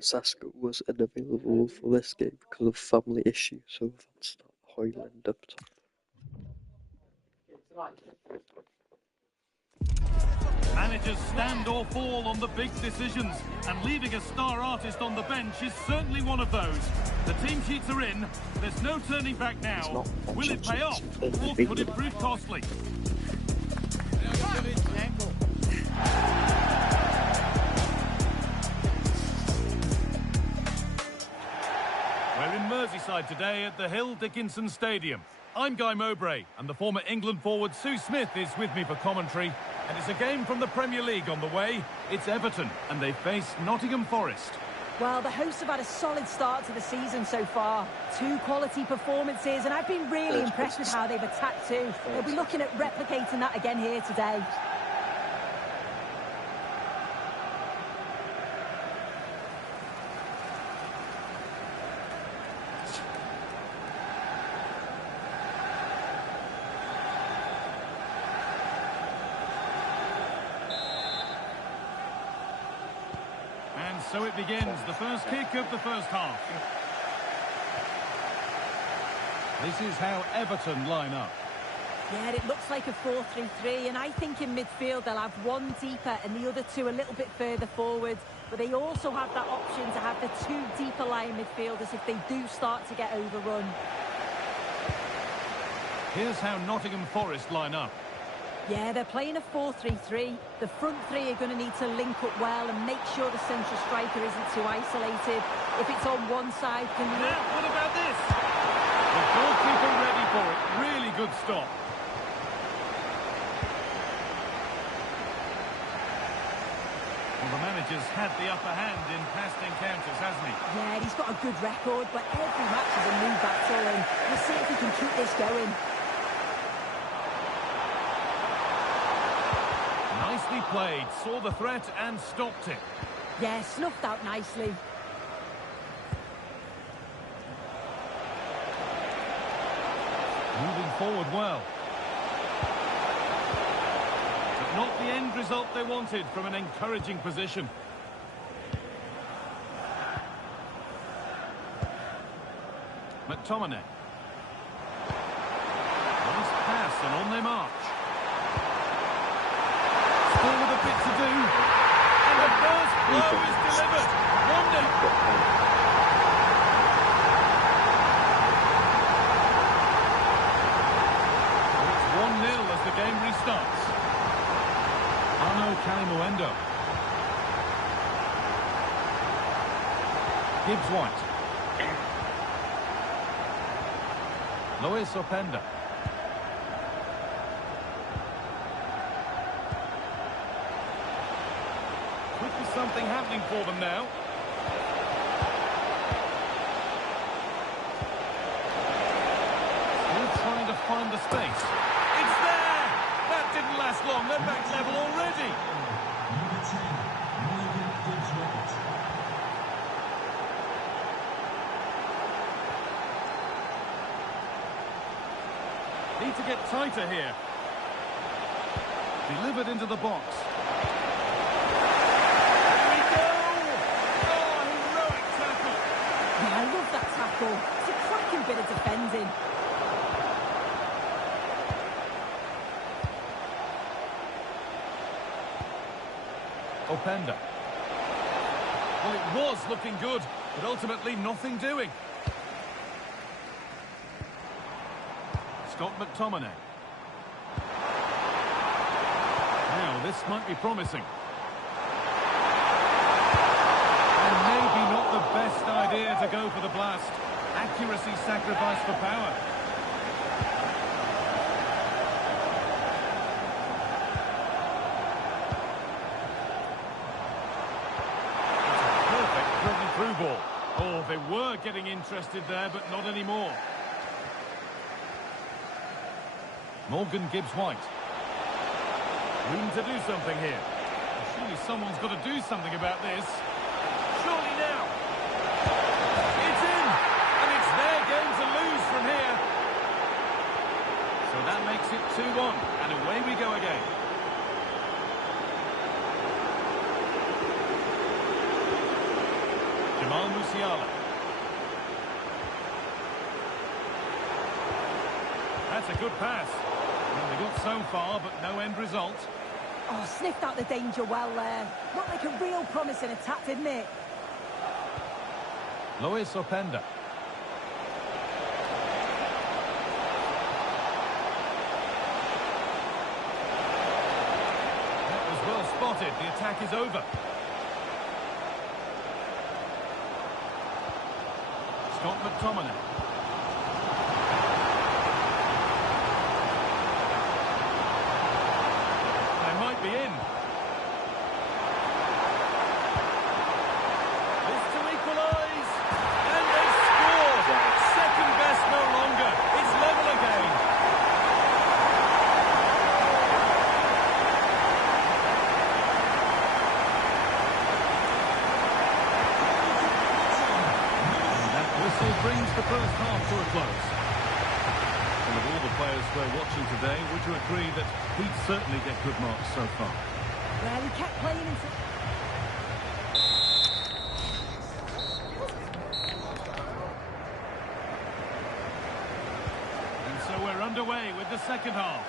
Sasko was unavailable for this game because of family issues, so we've had to start Hoyland up top. Managers stand or fall on the big decisions, and leaving a star artist on the bench is certainly one of those. The team sheets are in, there's no turning back now. Will it pay off, or could it prove costly? We're in Merseyside today at the Hill Dickinson Stadium. I'm Guy Mowbray, and the former England forward Sue Smith is with me for commentary. And it's a game from the Premier League on the way. It's Everton, and they face Nottingham Forest. Well, the hosts have had a solid start to the season so far. 2 quality performances, and I've been really impressed with how they've attacked too. They'll be looking at replicating that again here today. So it begins, the first kick of the first half. This is how Everton line up. Yeah, it looks like a 4-3-3, and I think in midfield they'll have one deeper and the other 2 a little bit further forward. But they also have that option to have the 2 deeper lying midfielders if they do start to get overrun. Here's how Nottingham Forest line up. Yeah, they're playing a 4-3-3. The front 3 are going to need to link up well and make sure the central striker isn't too isolated. If it's on one side, can you... Now, what about this? The goalkeeper ready for it. Really good stop. Well, the manager's had the upper hand in past encounters, hasn't he? Yeah, he's got a good record, but every match is a new battle, and we'll see if he can keep this going. Nicely played, saw the threat and stopped it. Yeah, snuffed out nicely. Moving forward well. But not the end result they wanted from an encouraging position. McTominay. Nice pass and on they march. Still with a bit to do. And the first blow is delivered. 1-0. It's 1-0 as the game restarts. Arno Kalimuendo. Gibbs White. Luis Openda. Could be something happening for them now. Still trying to find the space. It's there! That didn't last long. They're back level already. Need to get tighter here. Delivered into the box. There we go! Oh, heroic tackle. Yeah, I love that tackle. It's a cracking bit of defending. Openda. Well, it was looking good, but ultimately nothing doing. Scott McTominay. Now, this might be promising. And maybe not the best idea to go for the blast. Accuracy sacrificed for power. It's a perfect through ball. Oh, they were getting interested there, but not anymore. Morgan Gibbs-White. Room to do something here. Surely someone's got to do something about this. Surely now. It's in! And it's their game to lose from here. So that makes it 2-1. And away we go again. Jamal Musiala. That's a good pass. Well, they got so far, but no end result. Oh, sniffed out the danger well there. Looked like a real promising attack, didn't it? Moyes Openda. That was well spotted. The attack is over. Scott McTominay. They might be in. This to equalise. And they scored. Second best no longer. It's level again. Whistle brings the first half to a close. And of all the players we're watching today, would you agree that he'd certainly get good marks so far? Well, he kept playing into... And so we're underway with the second half.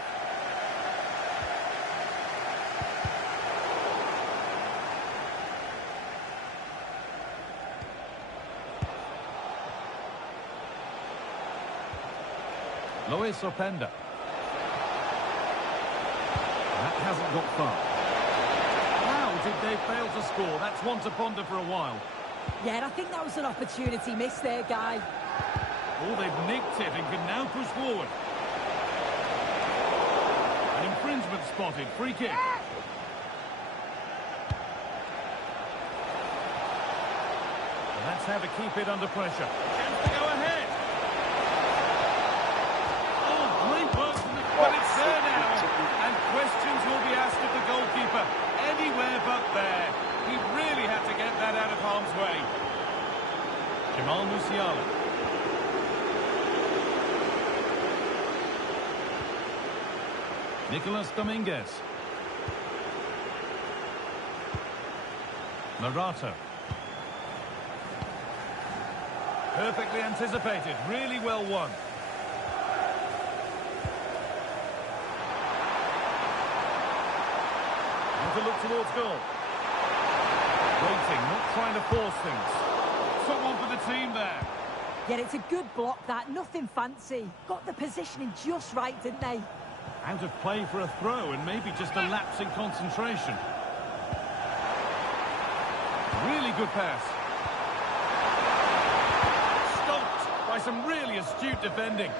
Moyes Openda. That hasn't got far. How did they fail to score? That's one to ponder for a while. Yeah, I think that was an opportunity missed there, Guy. Oh, they've nicked it and can now push forward. An infringement spotted. Free kick. And that's how to keep it under pressure. Chance to go ahead. But it's there now, and questions will be asked of the goalkeeper. Anywhere but there. He really had to get that out of harm's way. Jamal Musiala. Nicolas Dominguez. Morata. Perfectly anticipated, really well won. To look towards goal. Waiting, not trying to force things. Someone for the team there. Yeah, it's a good block, that. Nothing fancy. Got the positioning just right, didn't they? Out of play for a throw and maybe just a lapse in concentration. Really good pass. Stopped by some really astute defending.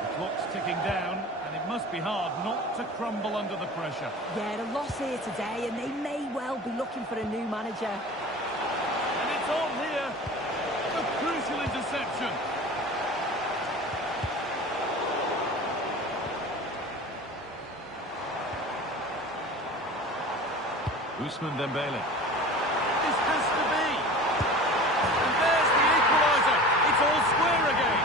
The clock's ticking down. It must be hard not to crumble under the pressure. Yeah, a loss here today, and they may well be looking for a new manager. And it's on here. A crucial interception. Ousmane Dembele. This has to be. And there's the equaliser. It's all square again.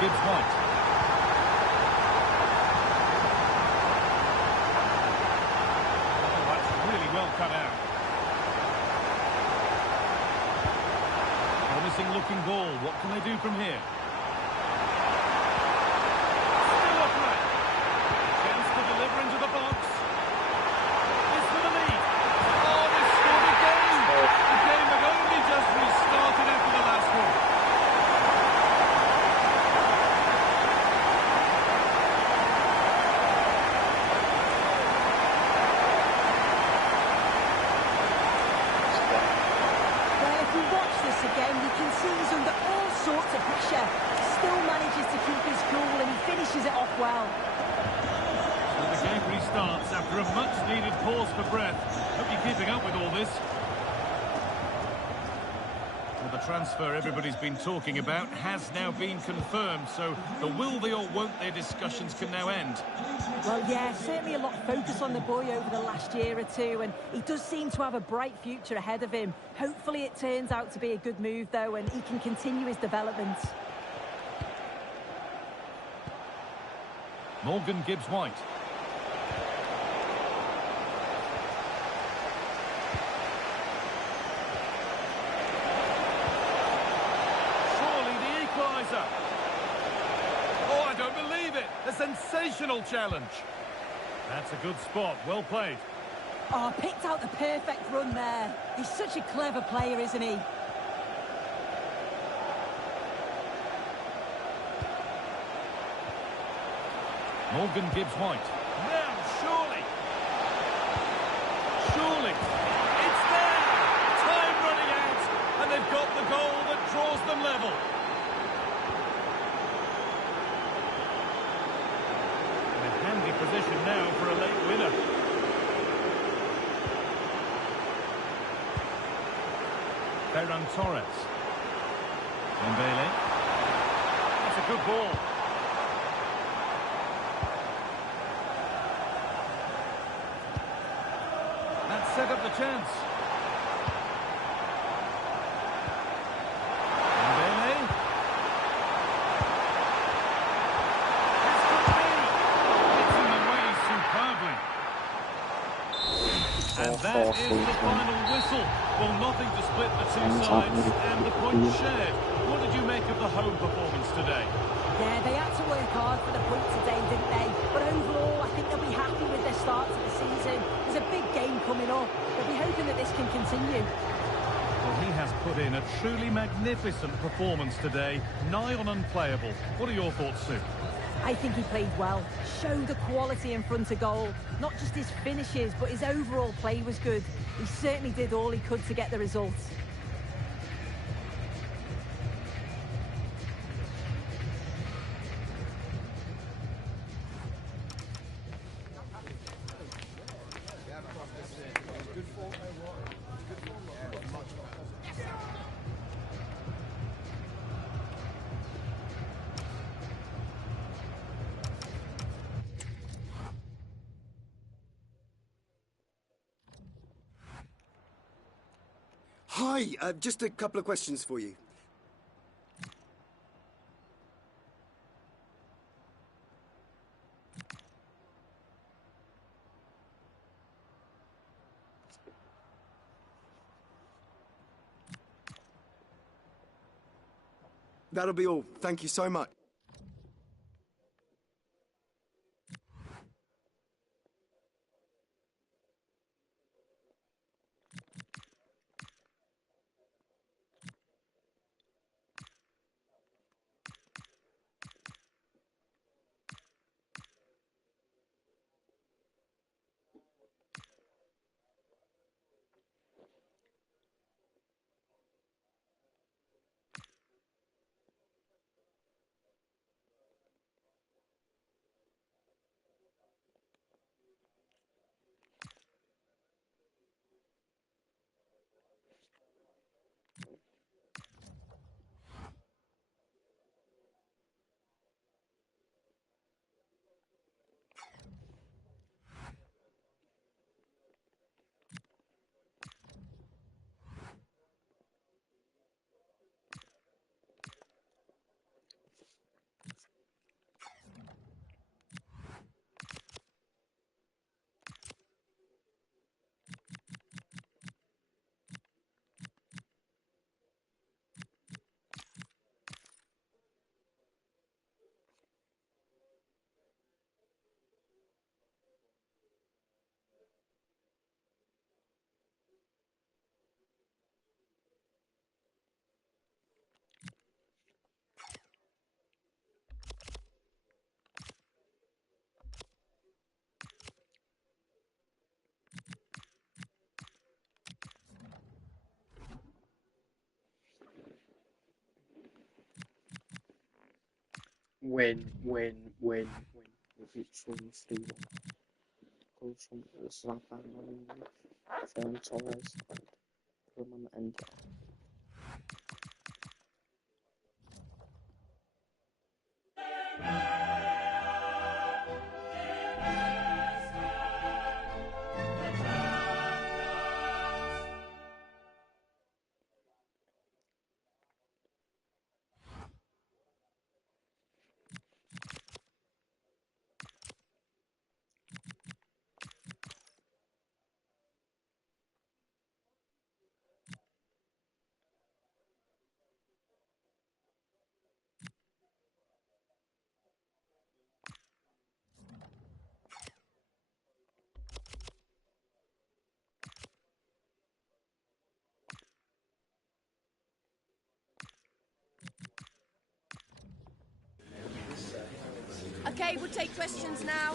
Gibbs White. Oh, that's really well cut out. Promising looking ball. What can they do from here? Still upright. Chance to deliver into the box. This for the lead. Oh, they scored again. The game had only just restarted. it off well. So the game restarts after a much-needed pause for breath. Hope you're keeping up with all this. Well, the transfer everybody's been talking about has now been confirmed, so the will they or won't they discussions can now end. Well, yeah, certainly a lot of focus on the boy over the last year or two, and he does seem to have a bright future ahead of him. Hopefully it turns out to be a good move, though, and he can continue his development. Morgan Gibbs-White. Oh, I don't believe it! A sensational challenge! That's a good spot, well played. Oh, picked out the perfect run there. He's such a clever player, isn't he? Morgan Gibbs-White. Now, surely! Surely! It's there! Time running out, and they've got the goal that draws them level. Handy position now for a late winner. Ferran Torres. Dembele. That's a good ball. That set up the chance. And that is the final whistle. Well, nothing to split the two sides, and the point shared. What did you make of the home performance today? Yeah, they had to work hard for the point today, didn't they? But overall, I think they'll be happy with their start to the season. There's a big game coming up. They'll be hoping that this can continue. Well, he has put in a truly magnificent performance today, nigh on unplayable. What are your thoughts, Sue? I think he played well, showed the quality in front of goal. Not just his finishes, but his overall play was good. He certainly did all he could to get the results. Hi, just a couple of questions for you. That'll be all. Thank you so much. Win. We beat Fulham 3-1. Goal from Zlatan, Ferran Torres, and Roman and Okay, we'll take questions now.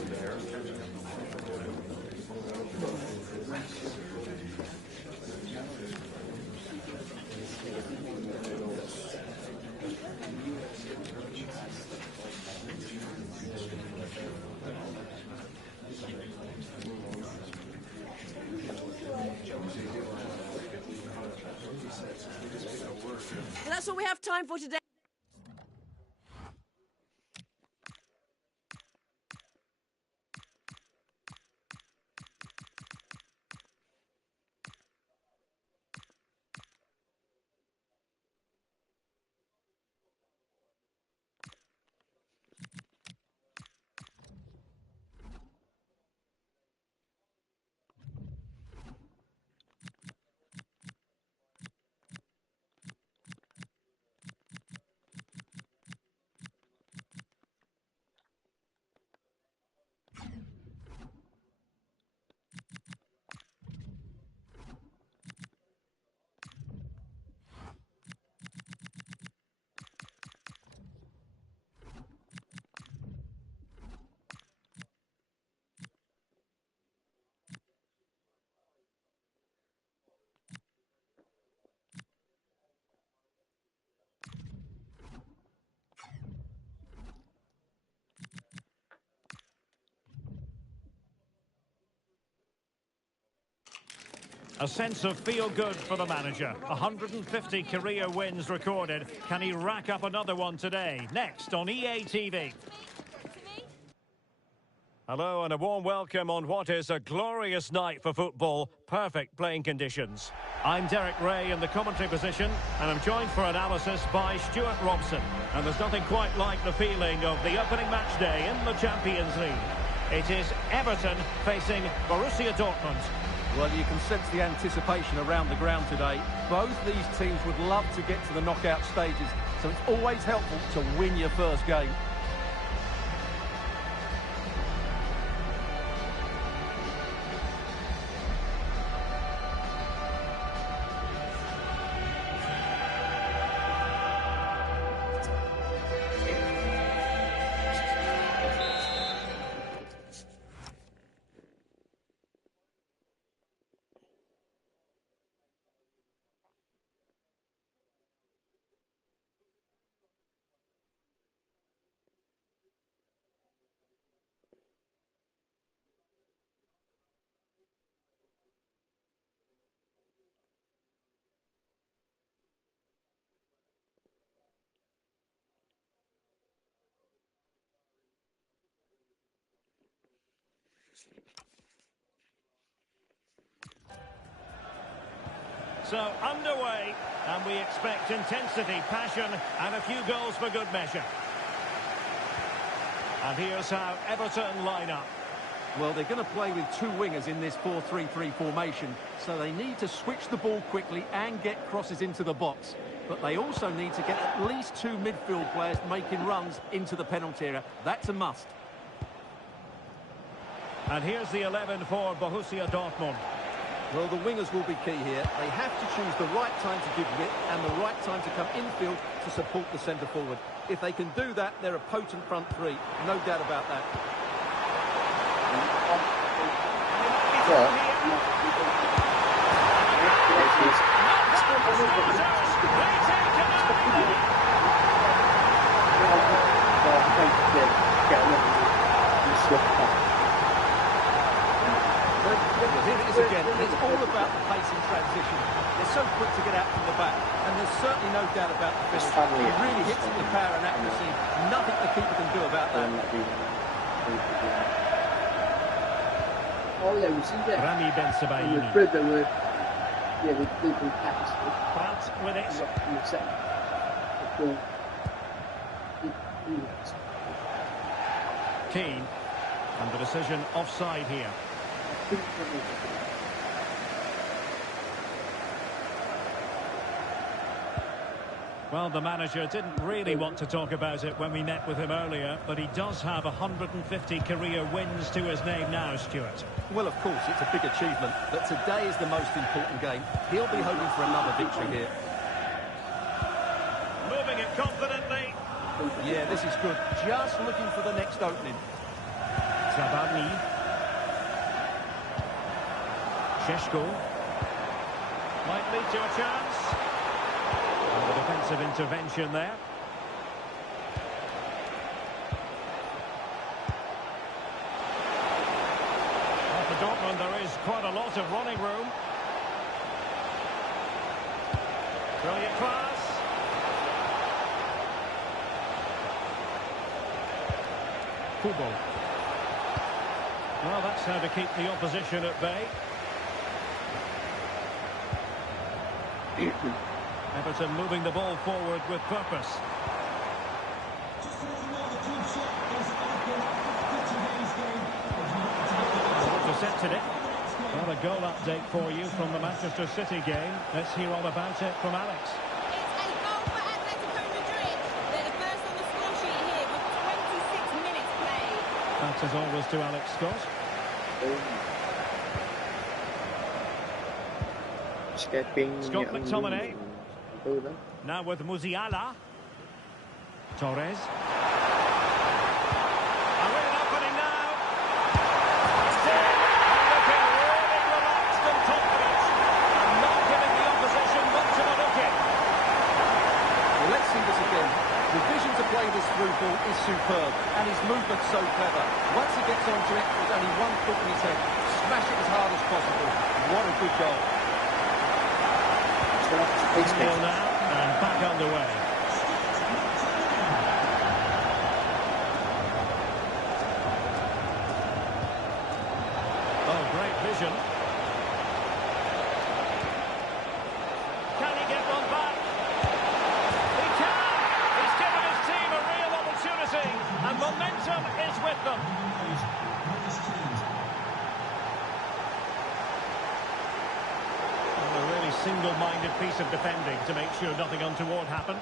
Well, that's all we have time for today. A sense of feel-good for the manager. 150 career wins recorded. Can he rack up another one today? Next on EA TV. Hello and a warm welcome on what is a glorious night for football. Perfect playing conditions. I'm Derek Ray in the commentary position and I'm joined for analysis by Stuart Robson. And there's nothing quite like the feeling of the opening match day in the Champions League. It is Everton facing Borussia Dortmund. Well, you can sense the anticipation around the ground today. Both these teams would love to get to the knockout stages, so it's always helpful to win your first game. So underway, and we expect intensity, passion, and a few goals for good measure. And here's how Everton line up. Well, they're going to play with two wingers in this 4-3-3 formation, so they need to switch the ball quickly and get crosses into the box. But they also need to get at least two midfield players making runs into the penalty area. That's a must. And here's the 11 for Borussia Dortmund. Well, the wingers will be key here. They have to choose the right time to give width and the right time to come infield to support the centre forward. If they can do that, they're a potent front three. No doubt about that. this again. It's all about the pace in transition. They're so quick to get out from the back, and there's certainly no doubt about the finish. He really hits it with power and accuracy. Nothing the keeper can do about that. Oh yeah, we see that. Rami Ben Sebaini. With people capacity. But with it. Keane. And the decision offside here. Well, the manager didn't really want to talk about it when we met with him earlier, but he does have 150 career wins to his name now, Stuart. Well, of course, it's a big achievement, but today is the most important game. He'll be hoping for another victory here. Moving it confidently. Yeah, this is good. Just looking for the next opening. Zabani. Sheshko. Might lead to a chance. And the defensive intervention there. Well, for Dortmund, there is quite a lot of running room. Brilliant pass. Kubo. Well, that's how to keep the opposition at bay. Everton moving the ball forward with purpose. Intercepted it. Well, a goal update for you from the Manchester City game. Let's hear all about it from Alex. It's a goal for Atletico Madrid. They're the first on the score sheet here with 26 minutes played. Thanks as always to Alex Scott. Scott McTominay. Now with Musiala. Torres. A real opening now. It's in. And looking really relaxed and confident. And not giving the opposition much of a look in. Well, let's see this again. The vision to play this through ball is superb, and his movement's so clever. Once he gets onto it, there's only one foot in his head. Smash it as hard as possible. What a good goal. 1-0 now, and back underway. Oh, great vision. Can he get one back? He can! He's given his team a real opportunity, and momentum is with them. A really single-minded piece of defending to make sure nothing untoward happened.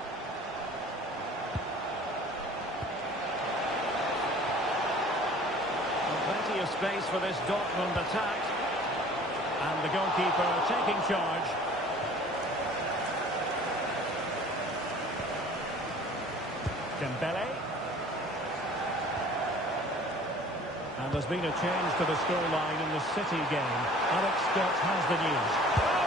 Plenty of space for this Dortmund attack. And the goalkeeper taking charge. Dembele. And there's been a change to the scoreline in the City game. Alex Scott has the news.